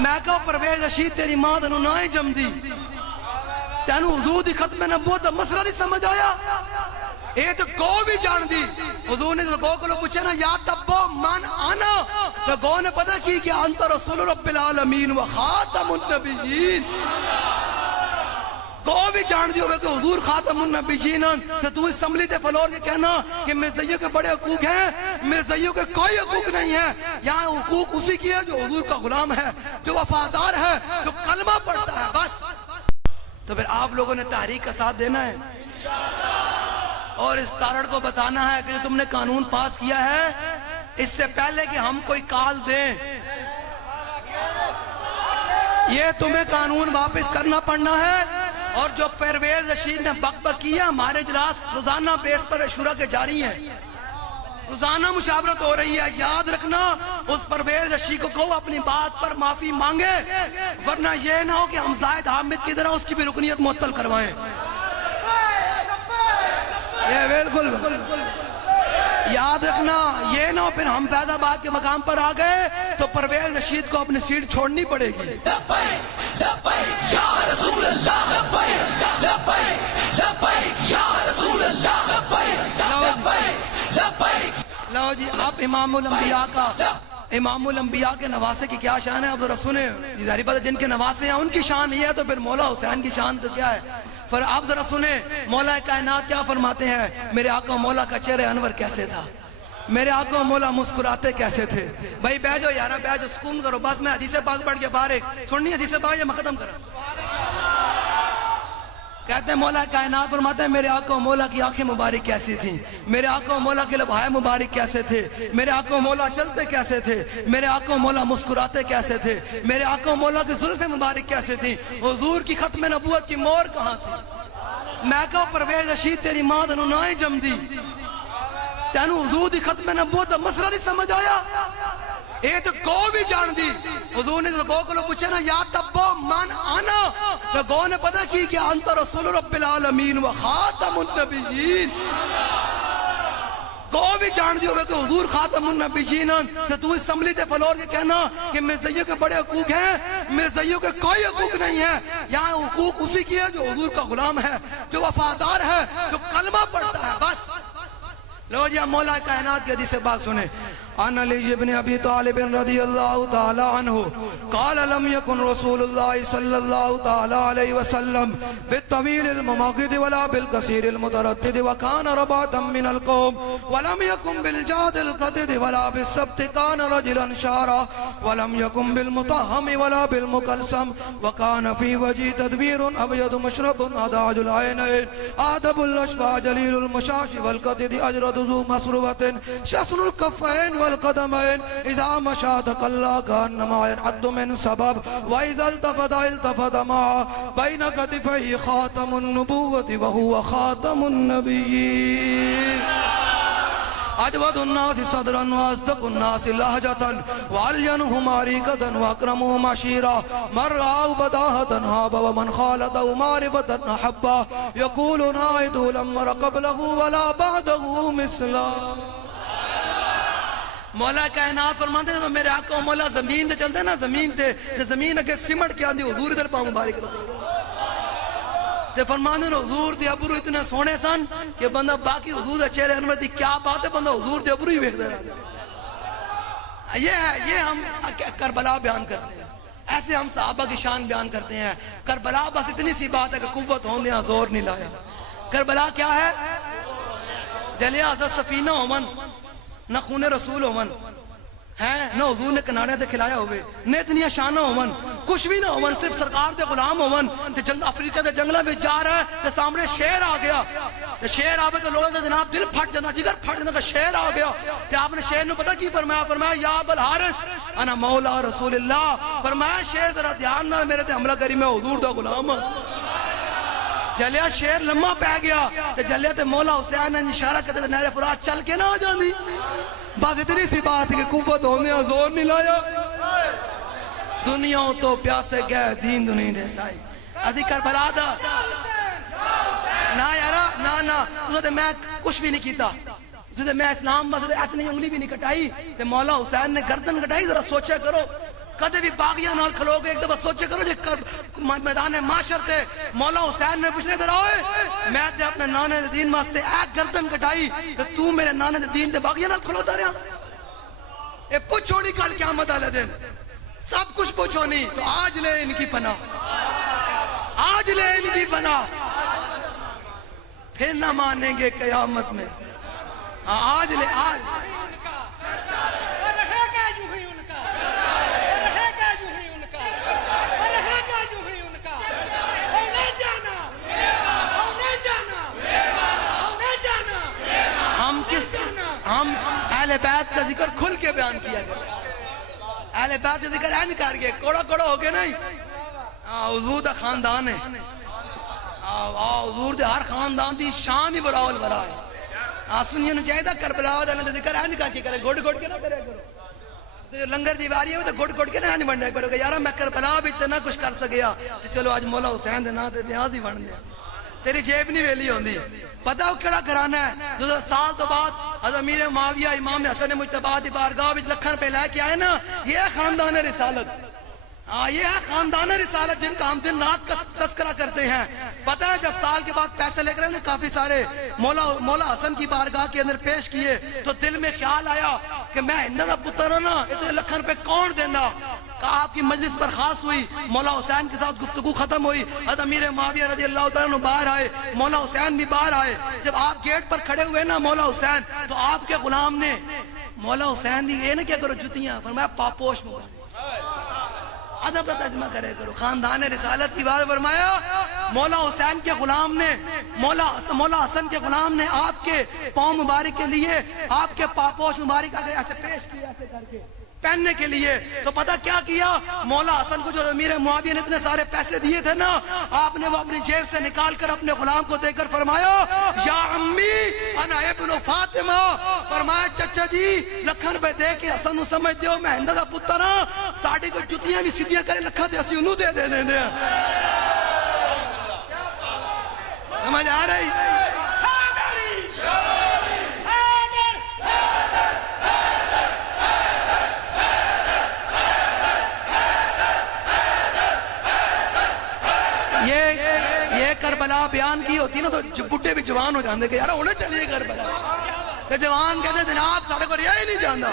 میں کہا پرویز رشید تیری ماں تینوں نہ ہی جم دی تینوں حضور دی ختم نبوت دا مسئلہ نہیں سمجھ آیا اے تو گو بھی جان دی حضور نے گو کو پوچھا نا یا تبو من آنا تو گو نے پتہ کی کہ انت رسول رب العالمین و خاتم النبیین گو بھی جان دی ہوئے کہ حضور خاتم النبیین تو تو اسمبلی تے فلور کے کہنا کہ مرزائیوں کے بڑے حقوق ہیں مرزائیوں کے کوئی حقوق نہیں ہے یہاں حقوق اسی کی ہے جو حضور کا غلام ہے جو وفادار ہے جو کلمہ پڑھتا ہے بس تو پھر آپ لوگوں نے تحریک کا ساتھ دینا ہے اور اس تارڑ کو بتانا ہے کہ تم نے قانون پاس کیا ہے اس سے پہلے کہ ہم کوئی کال دیں یہ تمہیں قانون واپس کرنا پڑنا ہے اور جو پرویز رشید نے بک بک کیا ہمارے اجلاس روزانہ بیس پر شورا کے جاری ہیں روزانہ مشاورت ہو رہی ہے یاد رکھنا اس پرویز رشید کو کہو اپنی بات پر معافی مانگے ورنہ یہ نہ ہو کہ ہم زاہد حامد کی طرح اس کی بھی رکنیت معطل کروائیں یہ بالکل یاد رکھنا یہ نہ ہو پھر ہم فیض آباد کے مقام پر آ گئے تو پرویز رشید کو اپنی سیٹ چھوڑنی پڑے گی لبیک لبیک یا رسول اللہ لبیک لبیک لبیک یا رسول اللہ لبیک لبیک لبیک لو جی آپ امام الانبیاء کا امام الانبیاء کے نواسے کی کیا شان ہے اب ذرا سنیں ظاہری بات ہے جن کے نواسے ہیں ان کی شان یہ ہے تو پھر مولا حسین کی شان تو کیا ہے پر آپ ذرا سنیں مولا کائنات کیا فرماتے ہیں میرے آقا مولا کا چہرہ انور کیسے تھا میرے آقا مولا مسکراتے کیسے تھے بھائی بیٹھ جاؤ یارا بیٹھ جاؤ سکون کرو بس میں حدیث پاک پڑھ کے باہر سننی حدیث پاک یا میں ختم کروں کہتے ہیں مولا کائنات فرماتے ہیں میرے آقا مولا کی آنکھیں مبارک کیسی تھیں میرے آقا مولا کے لبھائے مبارک کیسے تھے میرے آقا مولا چلتے کیسے تھے میرے آقا مولا مسکراتے کیسے تھے میرے آقا مولا کی زلفیں مبارک کیسے تھیں حضور کی ختم نبوت کی مور کہاں تھی میں کہا پرویز رشید تیری ماں تینوں نہ ہی جم دی تینوں حضور دی ختم نبوت دا مسئلہ نہیں سمجھ آیا اے تو گو بھی جان دی حضور نے گو کو پوچھا نا یا تبو من آنا تو گو نے پتہ کی کہ انت رسول رب العالمین و خاتم النبیین گو بھی جان دی ہوئے کہ حضور خاتم النبیین تو تو اسمبلی تے فلور کے کہنا کہ مرزائیوں کے بڑے حقوق ہیں مرزائیوں کے کوئی حقوق نہیں ہے یہاں حقوق اسی کی ہے جو حضور کا غلام ہے جو وفادار ہے جو کلمہ پڑھتا ہے بس لو جی مولا کائنات کی حدیث پاک سنیں عن علی بن ابی طالب رضی اللہ تعالی عنہ قال لم يكن رسول الله صلی اللہ تعالی علیہ وسلم بالطویل المماقد ولا بالقصیر المتردد وكان رباطا من القوم ولم يكن بالجاد القدد ولا بالسبت كان رجلا شارا ولم يكن بالمطهم ولا بالمكلسم وكان في وجه تدبير ابيض مشرب اداج العينين آدب الاشفى جليل المشاش والقدد اجرد ذو مسروبة شسن الكفين والقدمين إذا مشى تقلى كأنما ينحد من سبب وإذا التفت معه بين كتفيه خاتم النبوة وهو خاتم النبيين اجود الناس صدرا واصدق الناس لهجة وألينهم عريقة وأكرمهم عشيرة من رآه بداهة هاب ومن خالطه معرفة أحبه يقول نائد لم مر قبله ولا بعده مثله مولا کائنات فرماتے ہیں تو میرے آقا و مولا زمین تے چلتے نا زمین اگے سمٹ کے آندھی حضور ادھر پاؤں مبارک تے فرماتے ہیں حضور دے ابرو اتنے سونے سن کہ بندہ باقی حضور دے چہرے انور دی کیا بات ہے بندہ حضور دے ابرو ہی ویکھ دے رہا یہ ہم کربلا بیان کرتے ہیں ایسے ہم صحابہ کی شان بیان کرتے ہیں کربلا بس اتنی سی بات ہے کہ قوت ہوندیاں زور نہیں لایا کربلا کیا ہے جلیا حضرت سفینہ ہومن نہ خون رسول ہومن ہیں نہ حضور نے کناڑے تے کھلایا ہوئے نہ اتنی شانہ ہومن کچھ بھی نہ ہومن صرف سرکار دے غلام ہومن تے افریقہ دے جنگلہ میں جا رہا ہے تے سامنے شیر آ گیا تے شیر آوے تے لوگوں نے جناب دل پھٹ جانا جگر پھٹ جانا کہ شیر آ گیا تے آپ نے شیر نے پتہ کی فرمایا یا ابو الحارث انا مولا رسول اللہ فرمایا شیر ذرا دھیان نہ میرے تے حملہ کری میں حضور دا غلام ہوں جلیا شیر لمحہ پہ گیا تے جلیا تے مولا حسین نے اشارہ کرتے نہر فرات چل کے نہ آ جاندی بس اتنی سی بات ہے کہ قوت ہونے زور نہیں لایا دنیا تو پیاسے گئے دین دنیا دے سائی ازی کربلا دا نا یارا نا تو تے میں کچھ بھی نہیں کیتا تو تے میں اسلام مسجد اتنی انگلی بھی نہیں کٹائی تے مولا حسین نے گردن کٹائی ذرا سوچے کرو کدے بھی باغیاں نال کھلو گے ایک دفعہ سوچے کرو جے میدان معاشر تے مولا حسین نے پوچھنے در آئے میں تے اپنے نانے دے دین واسطے ایک گردن کٹائی تے تو میرے نانے دے دین تے باغیاں نال کھلوتا رہا. اے پوچھو نہیں کل قیامت والے دن سب کچھ پوچھو نہیں تو آج لے ان کی پناہ, آج لے ان کی پناہ, پھر نہ مانیں گے قیامت میں. آج لے آج ہم اہل بیت کا ذکر کھل کے بیان کیا گیا. اہل بیت کا ذکر اینج کر گئے کوڑا کوڑا ہو گئے نہیں. حضور دا خاندان ہے, حضور دے ہر خاندان دی شان ہی بڑا بڑا ہے. سنیے نو چاہیے کربلا دا ذکر اینج کر کے کرے گھڑ گھڑ کے نہ کرے کرو. لنگر دی واری ہے تو گھڑ گھڑ کے نہ اینج بننے کرو یار میں کربلا وچ تے نہ کچھ کر سکیا تے چلو اج مولا حسین دے نام تے نیاز ہی بن گیا. تیری جیب نہیں ویلی ہوندی. پتہ وہ کیڑا گھرانہ ہے جو سال تو بعد حضرت امیر معاویہ امام حسن مجتبیٰ دی بارگاہ وچ لکھن پہ لے کے آئے نا. یہ خاندان رسالت, یہ ہے خاندان رسالت جن کا ہم دن رات تذکرہ کرتے ہیں. پتہ ہے جب سال کے بعد پیسے لے کر کافی سارے مولا حسن کی بارگاہ کے اندر پیش کیے تو دل میں خیال آیا کہ میں ہندہ دا پتر ہوں نا اتنے لکھن پہ کون دینا. آپ کی مجلس پر خاص ہوئی, مولا حسین کے ساتھ گفتگو ختم ہوئی, حضرت امیر معاویہ رضی اللہ تعالیٰ باہر آئے, مولا حسین بھی باہر آئے. جب آپ گیٹ پر کھڑے ہوئے نا مولا حسین تو آپ کے غلام نے مولا حسین دی یہ نہ کیا کرو جتیاں فرمایا پاپوش مبارک ادب کا ترجمہ کرے کرو. خاندان رسالت کی بات فرمایا مولا حسین کے غلام نے مولا حسن کے غلام نے آپ کے پاؤں مبارک کے لیے آپ کے پاپوش مبارک آگے ایسے پیش کیا ایسے کر کے پہننے کے لیے. تو پتہ کیا کیا مولا حسن کو جو امیر معاویہ نے اتنے سارے پیسے دیے تھے نا آپ نے وہ اپنی جیب سے نکال کر اپنے غلام کو دے کر فرمایا یا امی انا ابن فاطمہ, فرمایا چچا جی لکھن پہ دے کے حسن نو سمجھ دیو میں ہندہ دا پتر ہاں ساڑی کو جتیاں بھی سیدھیاں کرے لکھا دے اسی انہوں دے دے دے. سمجھ آ رہی؟ یہ کربلا بیان کی ہوتی نا تو بڈھے بھی جوان ہو جاندے کہ یار ہونے چلیے کربلا. کہ جوان کہتے جناب ساڑھے کو رہا ہی نہیں جاندہ.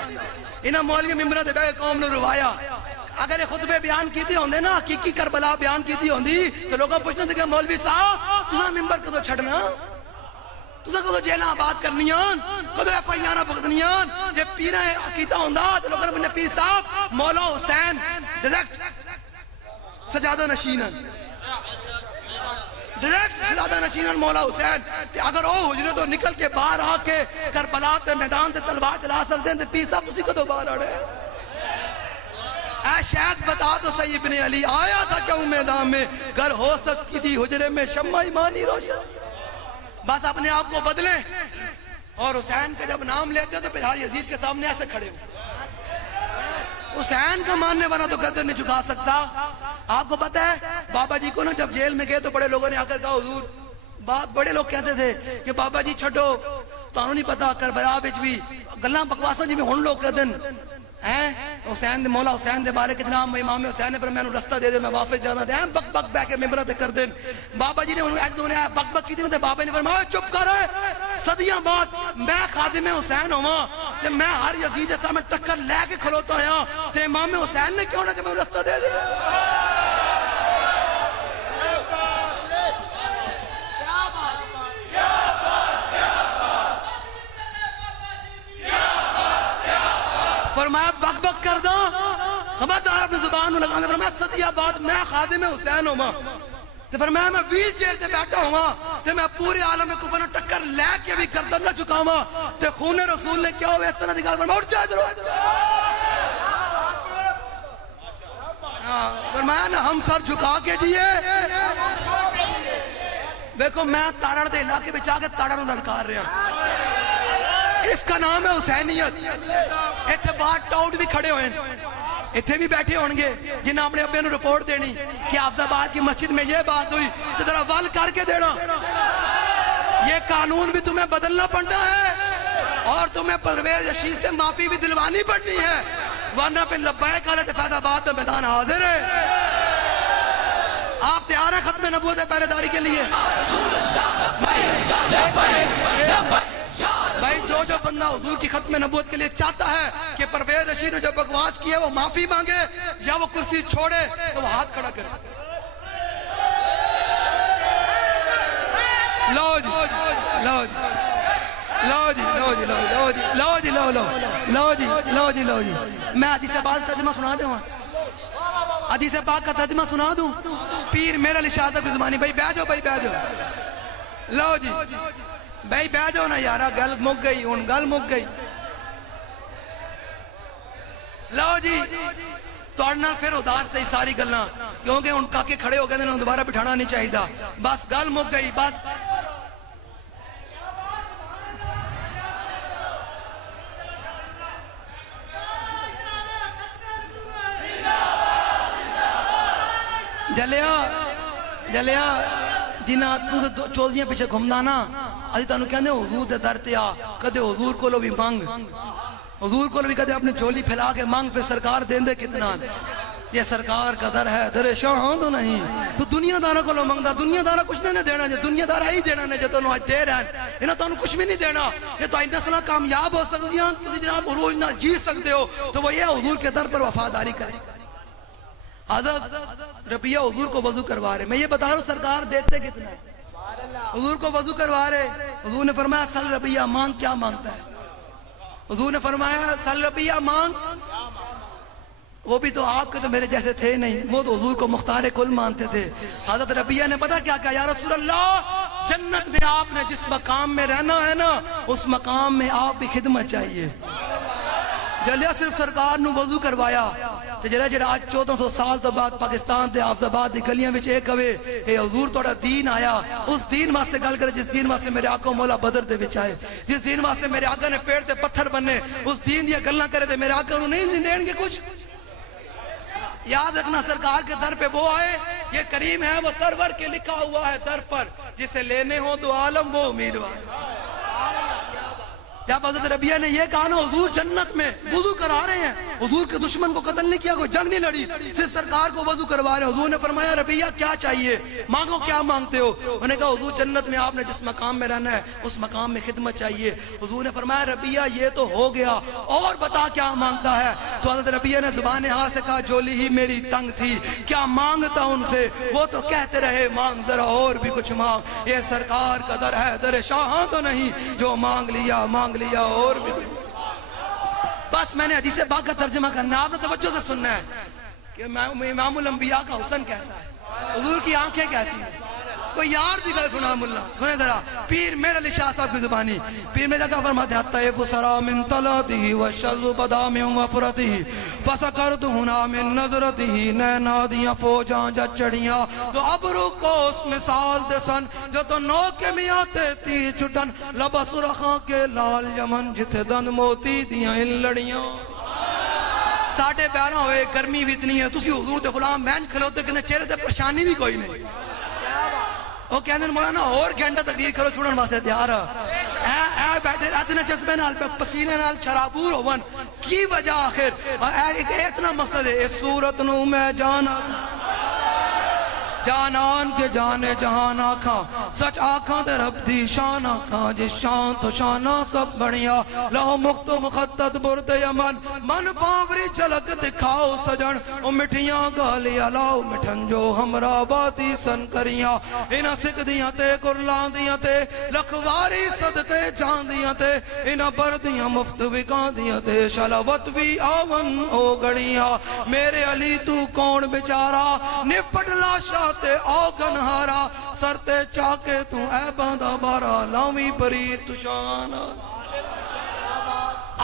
انہاں مولوی ممبرہ دے بیٹھے قوم نے روایا. اگر یہ خطبے بیان کیتی ہوندے نا حقیقی کربلا بیان کیتی ہوندی تو لوگوں پوچھنا تھے کہ مولوی صاحب تساں ممبر کدو چھڑنا, تساں کدو جیلہ آباد کرنیاں, کدو ایف آئی آر بھگتنیاں. جے پیرہ عقیدہ ہوندہ تو لوگوں نے پوچھنا پیر صاحب مولا حسین ڈائریکٹ سجادہ نشینن ڈائریکٹ سجادہ نشینن مولا حسین کہ اگر وہ حجرے تو نکل کے باہر آ کے کربلا تے میدان تے تلوار چلا سکتے ہیں تو پیر صاحب اسی کو تو باہر آڑے. اے شاید بتا تو صحیح ابن علی آیا تھا کیوں میدان میں گر ہو سکتی تھی حجرے میں شمع ایمانی روشن. بس اپنے آپ کو بدلیں اور حسین کا جب نام لیتے ہو تو پھر ہر یزید کے سامنے ایسے کھڑے ہو. حسین کا ماننے والا تو گردن نہیں جھکا سکتا. آپ کو پتہ ہے بابا جی کو نا جب جیل میں گئے تو بڑے لوگوں نے آ کر کہا حضور, بڑے لوگ کہتے تھے کہ بابا جی چھڑو تانوں نہیں پتا کربلا وچ بھی گلاں بکواساں جی میں ہن لوگ کردن ہیں حسین دے مولا حسین دے بارے کتنا امام حسین نے پر میں رستہ دے دے میں واپس جانا دے بک بک بہ کے ممبر تے کر دین. بابا جی نے انہوں ایک دو نے بک بک کی تے بابا نے فرمایا چپ کر صدیاں بعد میں خادم حسین ہواں تے میں ہر یزید جیسا میں ٹکر لے کے کھلوتا ہاں تے امام حسین نے کیوں نہ کہ میں رستہ دے دے. فرمایا بک بک کر دو خبردار اپنی زبان میں لگانے. فرمایا صدیہ بعد میں خادم حسین ہوں تو فرمایا میں ویل چیئر تے بیٹھا ہوں تو میں پورے عالم کفر نے ٹکر لے کے بھی گردن نہ چکاواں تے خون رسول نے کیا ہوئے اس طرح دی گل. فرمایا اٹھ جا ادھر. فرمایا نا ہم سر جھکا کے جیے. دیکھو میں تاڑڑ دے علاقے میں جا کے تاڑڑ لڑکار رہا. اس کا نام ہے حسینیت. ایتھے باہر ٹاؤٹ بھی کھڑے ہوئے ہیں, ایتھے بھی بیٹھے ہونگے جنہاں اپنے ابے نے رپورٹ دینی کہ حافظ آباد کی مسجد میں یہ بات ہوئی تو ذرا ول کر کے دینا. یہ قانون بھی تمہیں بدلنا پڑتا ہے اور تمہیں پرویز رشید سے معافی بھی دلوانی پڑنی ہے. ورنہ پہ لبیک علیہ فیض آباد میں میدان حاضر ہے. آپ تیار ہیں ختم نبوت پہرے داری کے لیے؟ بھائی جو بندہ حضور کی ختم نبوت کے لیے چاہتا ہے کہ پرویز رشید نے جو بکواس کی ہے وہ معافی مانگے یا وہ کرسی چھوڑے تو وہ ہاتھ کھڑا کرے. لو جی لو جی لو جی لو جی لو جی لو جی لو لو لو جی لو جی لو جی میں حدیث پاک کا ترجمہ سنا دوں. حدیث پاک کا ترجمہ سنا دوں. پیر میرا علی شاہ صاحب کی زبانی. بھائی بیٹھ جاؤ بھائی بیٹھ جاؤ. لو جی بھائی بیٹھ جاؤ نا یارا گل مک گئی ہن گل مک گئی. لو جی توڑنا پھر ادار سے ساری گلاں کیونکہ ان کاکے کھڑے ہو گئے انہوں دوبارہ بٹھانا نہیں چاہیے. بس گل مک گئی. بس جلیا جنہ تو چوزیاں پیچھے گھومنا نا اسی تانوں کہندے حضور دے در تے آ کدے حضور کولو بھی مانگ حضور کولو بھی کدے اپنی جھولی پھیلا کے مانگ پھر سرکار دیندے کتنا. یہ سرکار کا در ہے در شاہاں تو نہیں. تو دنیا دارا کولو منگدا دنیا دارا کچھ نہیں دینا. جو دنیا دارا ہی دینا نے جو تانوں اج دے رہے ہیں انہاں تانوں کچھ بھی نہیں دینا. یہ تو نسلاں کامیاب ہو سکدیاں تسی جناب عروج نہ جی سکتے ہو تو وہ یہ حضور کے در پر وفاداری کریں. حضرت ربیہ حضور کو وضو کروا رہے. میں یہ بتا رہا ہوں سرکار دیتے کتنا ہے. حضور کو وضو کروا رہے. حضور نے فرمایا سل ربیہ مانگ. کیا مانگتا ہے؟ حضور نے فرمایا سل ربیہ مانگ. وہ بھی تو آپ کے تو میرے جیسے تھے نہیں. وہ تو حضور کو مختار کل مانتے تھے. حضرت ربیہ نے پتا کیا کہا؟ یا رسول اللہ جنت میں آپ نے جس مقام میں رہنا ہے نا اس مقام میں آپ کی خدمت چاہیے. جلیا صرف سرکار نو وضو کروایا تے جڑا آج 1400 سال تو بعد پاکستان دے حافظ آباد دی گلیاں وچ ایک ہوئے اے حضور تہاڈا دین آیا. اس دین واسطے گل کرے جس دین واسطے میرے آقا مولا بدر دے وچ آئے. جس دین واسطے میرے آقا نے پیڑ تے پتھر بننے اس دین دی گلاں کرے تے میرے آقا نو نہیں دین گے کچھ. یاد رکھنا سرکار کے در پہ وہ آئے. یہ کریم ہے وہ سرور کے لکھا ہوا ہے در پر جسے لینے ہو تو عالم وہ امیدوار. جب حضرت ربیہ نے یہ کہا نا حضور جنت میں وضو کرا رہے ہیں. حضور کے دشمن کو قتل نہیں کیا کوئی جنگ نہیں لڑی صرف سرکار کو وضو کروا رہے ہیں. حضور نے فرمایا ربیہ کیا چاہیے مانگو کیا مانگتے ہو؟ انہوں نے کہا حضور جنت میں آپ نے جس مقام میں رہنا ہے اس مقام میں خدمت چاہیے. حضور نے فرمایا ربیہ یہ تو ہو گیا اور بتا کیا مانگتا ہے. تو حضرت ربیہ نے زبان حال سے کہا جولی ہی میری تنگ تھی کیا مانگتا ان سے. وہ تو کہتے رہے مانگ ذرا اور بھی کچھ مانگ. یہ سرکار کا در ہے در شاہاں تو نہیں. جو مانگ لیا اور بھی. بس میں نے حدیث پاک کا ترجمہ کرنا آپ نے توجہ سے سننا ہے کہ امام الانبیاء کا حسن کیسا ہے. حضور کی آنکھیں کیسی ہیں. کوئی یار دی گل سنا ملا سنے ذرا. پیر میرے علی شاہ صاحب کی زبانی. پیر میرے جگہ فرماتے ہیں الطیف سرا من طلعته والشذ بدا من وفرته فسکرت ہنا من نظرته. نینا دیاں فوجاں جا چڑیاں تو ابرو کو اس مثال دے سن جو تو نو کے میاں تے تی چٹن لبا سرخاں کے لال یمن جتھے دند موتی دیاں ان لڑیاں. ساڑھے 12 ہوئے گرمی بھی اتنی ہے تسی حضور دے غلام بہن کھلوتے کہ چہرے تے پریشانی بھی کوئی نہیں. وہ کہنے مولانا اور گھنٹہ تقدیر کرو چھوڑن واسطے تیار اے بیٹھے رہتے نا جذبے نال پسینے نال شرابور ہون کی وجہ آخر اتنا مقصد ہے. اس صورت نو میں جانان کے جانے جہان آکھاں سچ آکھاں دے رب دی شان آکھاں جس شان تو شانہ سب بڑھیا لہو مخت و مخطط برد یمن من پاوری جھلک دکھاؤ سجن او مٹھیاں گالیا لاؤ مٹھن جو ہمراہ وادی سن کریاں انہاں سکھ دیاں تے قرلان دیاں تے لکھواری صدقے جان دیاں تے انہاں بردیاں مفت وکان دیاں تے شلاوت بھی آون او گڑیاں. میرے علی تو کون بچارا نپٹ لاشا تے او گنہارا سرتے چاکے تو اے باندھا بارا لاوی پری تشانا.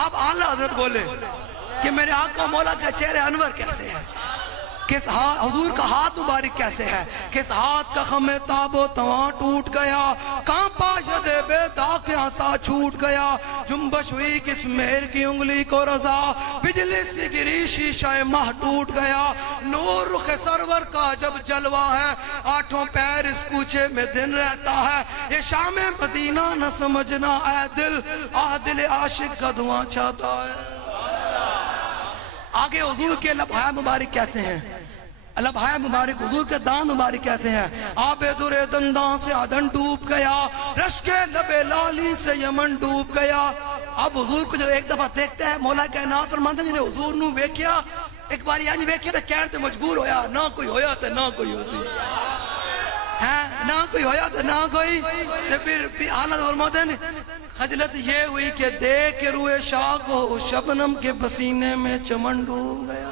اب اعلیٰ حضرت بولے کہ میرے آقا مولا کا چہرے انور کیسے ہے. کس حضور کا ہاتھ مبارک کیسے ہے. کس ہاتھ کا خم تاب و تواں ٹوٹ گیا کانپا ید بے داغیاں سا چھوٹ گیا. جنبش ہوئی کس مہر کی انگلی کو رضا بجلی سی گری شیشہ ماہ ٹوٹ گیا. نور رخ سرور کا جب جلوہ ہے آٹھوں پیر اس کوچے میں دن رہتا ہے. یہ شام مدینہ نہ سمجھنا اے دل دل عاشق کا دعا چاہتا ہے. آگے حضور کے لبھائے مبارک کیسے ہیں، لبھائے مبارک حضور کے دان مبارک کیسے ہیں. آب در دنداں سے عدن ڈوب گیا، رشک لب لالی سے یمن ڈوب گیا. اب حضور کو جو ایک دفعہ دیکھتے ہیں مولا کائنات فرماتے ہیں جنہیں حضور نو ویکھیا ایک بار یعنی ویکھیا تو کہن تے مجبور ہویا، نہ کوئی ہویا تے نہ کوئی ہو سی ہے، نہ کوئی ہویا تے نہ کوئی. پھر حالت فرماتے ہیں خجلت یہ ہوئی کہ دیکھ کے روئے شاہ کو شبنم کے پسینے میں چمن ڈوب گیا.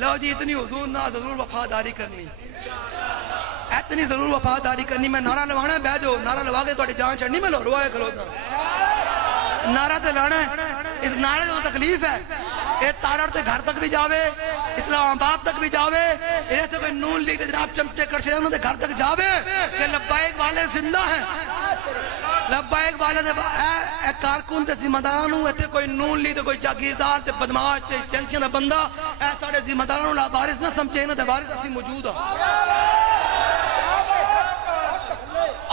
لو جی اتنی حضور نہ ضرور وفاداری کرنی، اتنی ضرور وفاداری کرنی. میں نعرہ لوانا ہے، بہ جاؤ نعرہ لوا کے تھوڑی جان چڑھنی. میں لو ہے کھلوتا نعرہ تے لانا ہے. اس نعرے جو تکلیف ہے یہ تارڑ تے گھر تک بھی جاوے، اسلام آباد تک بھی جاوے، انہیں تو کوئی نون لیگ جناب چمچے کرشے انہوں نے گھر تک جاوے کہ لبائک والے زندہ ہیں. لبائک والے اے کارکن تے ذمہ دارانوں ایتھے کوئی نون لی تے کوئی جاگیردار تے بدماش تے ایجنسیاں دا بندہ اے ساڈے ذمہ دارانوں لا وارث نہ سمجھے، انہاں دے وارث اسی موجود ہاں.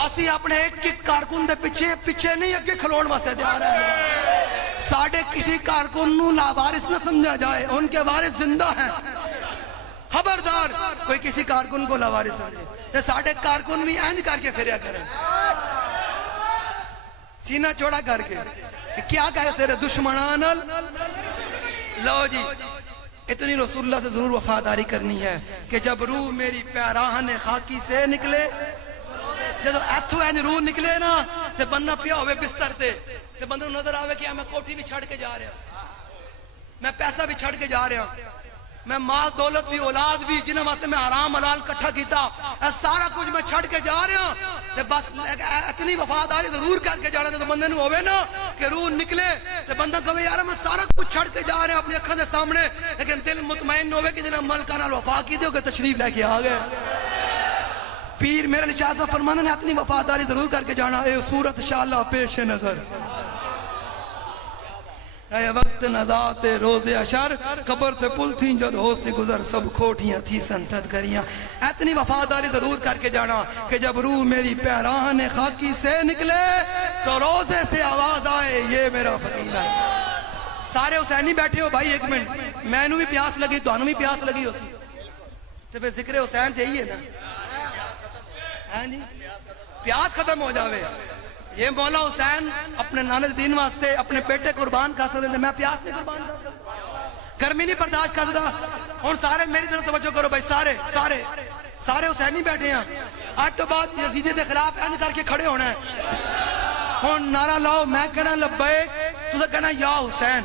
اسی اپنے ایک ایک کارکن دے پیچھے نہیں اگے کھلون واسطے جا رہے ہیں. ساڈے کسی کارکن نو لا وارث نہ سمجھا جائے، ان کے وارث زندہ ہیں. خبردار کوئی کسی کارکن کو لا وارث سمجھے تے ساڈے کارکن بھی انج کر کے پھریا کریں، سینہ چوڑا کر کے کیا کہے تیرے دشمنان. لو جی اتنی رسول اللہ سے ضرور وفاداری کرنی ہے کہ جب روح میری پیراہن خاکی سے نکلے، جب ایتھو اینج روح نکلے نا تے بندہ پیا ہوئے بستر تے تے بندہ نظر آوے کہ میں کوٹھی بھی چھڑ کے جا رہا ہوں، میں پیسہ بھی چھڑ کے جا رہا ہوں، میں مال دولت بھی اولاد بھی جنہاں واسطے میں حرام حلال کٹھا کیتا سارا کچھ میں چھڑ کے جا رہا ہوں. تے بس اتنی وفاداری ضرور کر کے جانا تو بندے نو ہوئے نا کہ روح نکلے تے بندہ کہے یار میں سارا کچھ چھڑ کے جا رہا ہوں اپنی اکھاں دے سامنے، لیکن دل مطمئن ہوئے کہ جنہاں ملکہ نال وفا کی دیو کہ تشریف لے کے آ گئے. پیر میرے علی شاہ صاحب فرمانے نے اتنی وفاداری ضرور کر کے جانا. اے صورت شاءاللہ پیش نظر اے وقت نزات روز اشر قبر تے پل تھی جد ہو سے گزر سب کھوٹیاں تھی سنتت کریاں. اتنی وفاداری ضرور کر کے جانا کہ جب روح میری پیراہن خاکی سے نکلے تو روزے سے آواز آئے یہ میرا فقیر ہے. سارے حسینی بیٹھے ہو بھائی، ایک منٹ میں نو بھی پیاس لگی تو انو بھی پیاس لگی ہو سی تو پھر ذکر حسین چاہیے نا، ہاں جی پیاس ختم ہو جاوے. یہ مولا حسین اپنے نانے دین واسطے اپنے بیٹے قربان کر سکتے تھے، میں پیاس نہیں قربان کر سکتا، گرمی نہیں برداشت کر سکتا. اور سارے میری طرف توجہ کرو بھائی، سارے حسینی بیٹھے ہیں. آج تو بعد یزیدی دے خلاف انج کر کے کھڑے ہونا ہے. ہن نعرہ لاؤ، میں کہنا لبیک، تساں کہنا یا حسین.